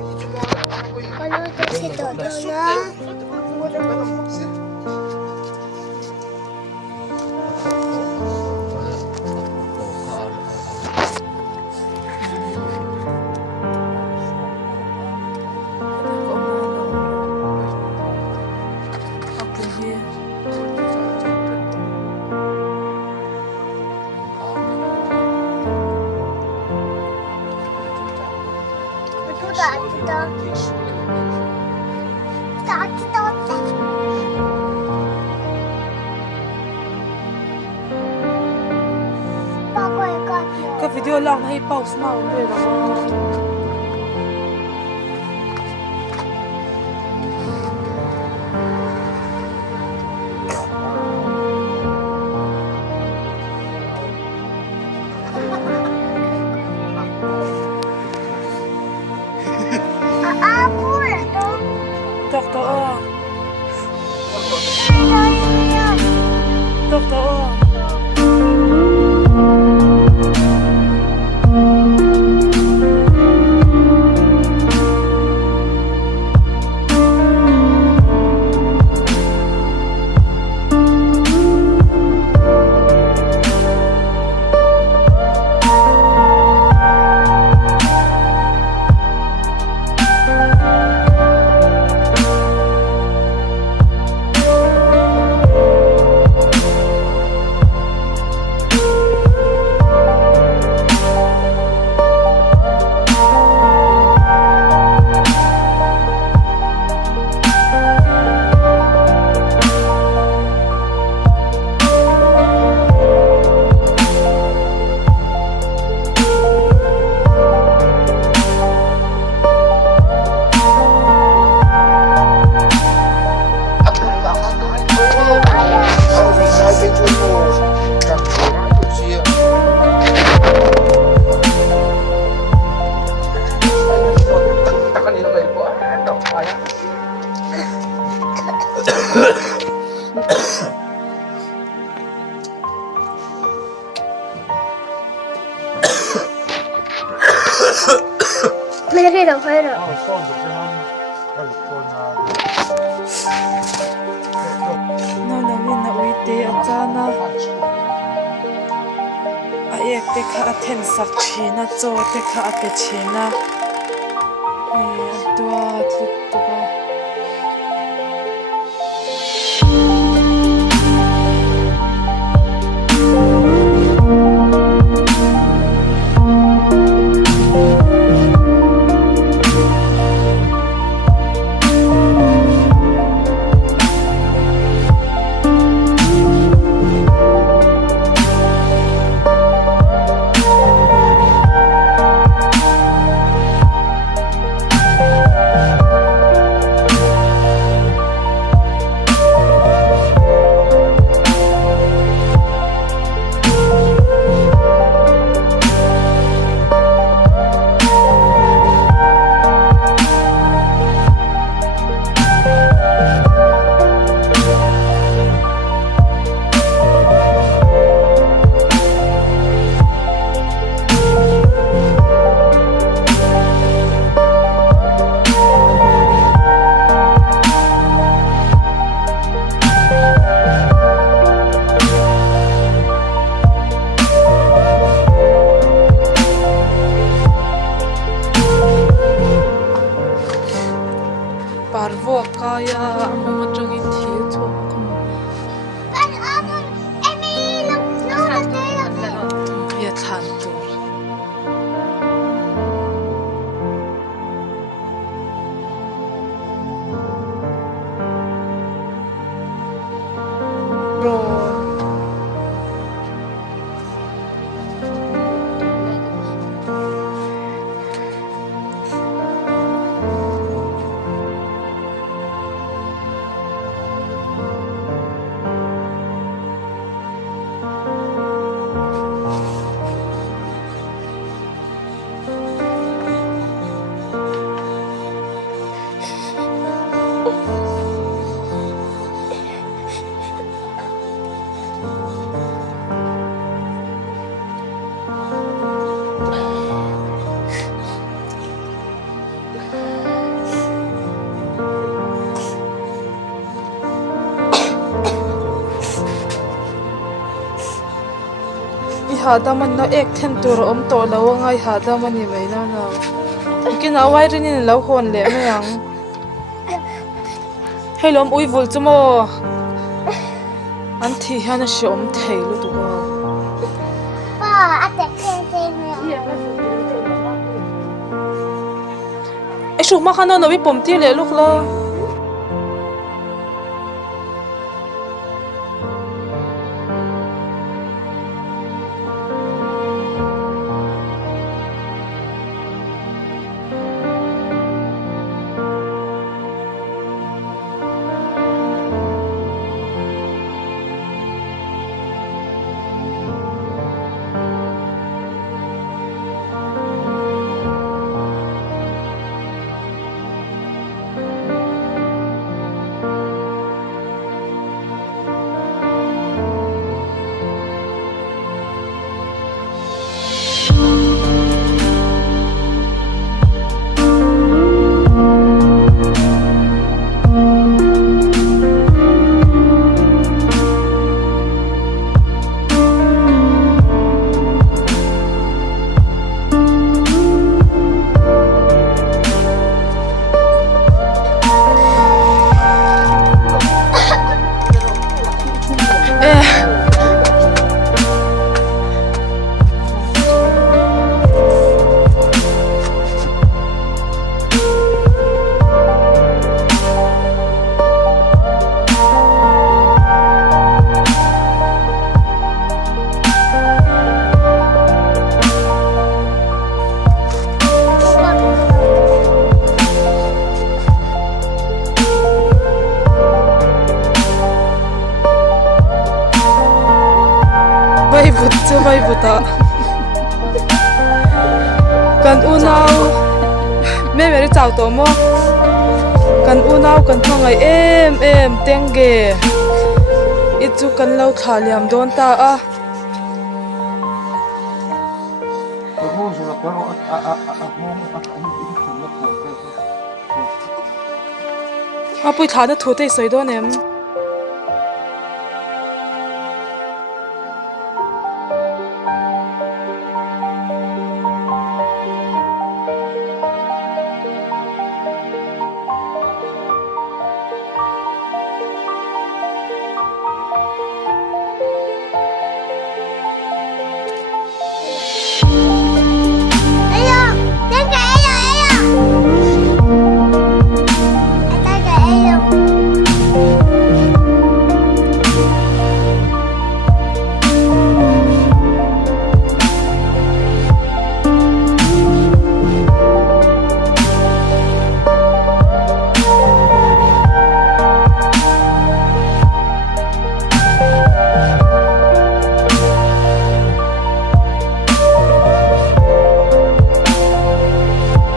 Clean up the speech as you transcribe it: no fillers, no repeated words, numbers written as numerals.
Kalau si Toto na. Cái video lang hay pause na ulit na. Doktor. Doktor. Meri đâu phải rồi. Nó là vì nó uy tế ở cha nó. Ai te kha then sak china cho te kha pe china. Tua tua. i hada man na ek then tur om to lo ngai hada man ni mai na na kin awai rin ni lo hon le me yang helom ui vul chumo an thi hana shom thei lu tu ba pa ate khen khen ai shu ma khana no bi pom ti le luk la vai buta kan unau me me ri chau to mo kan unau kan thangai em tenge ichu kan lo thaliam don ta a pui thana thu te soi do nem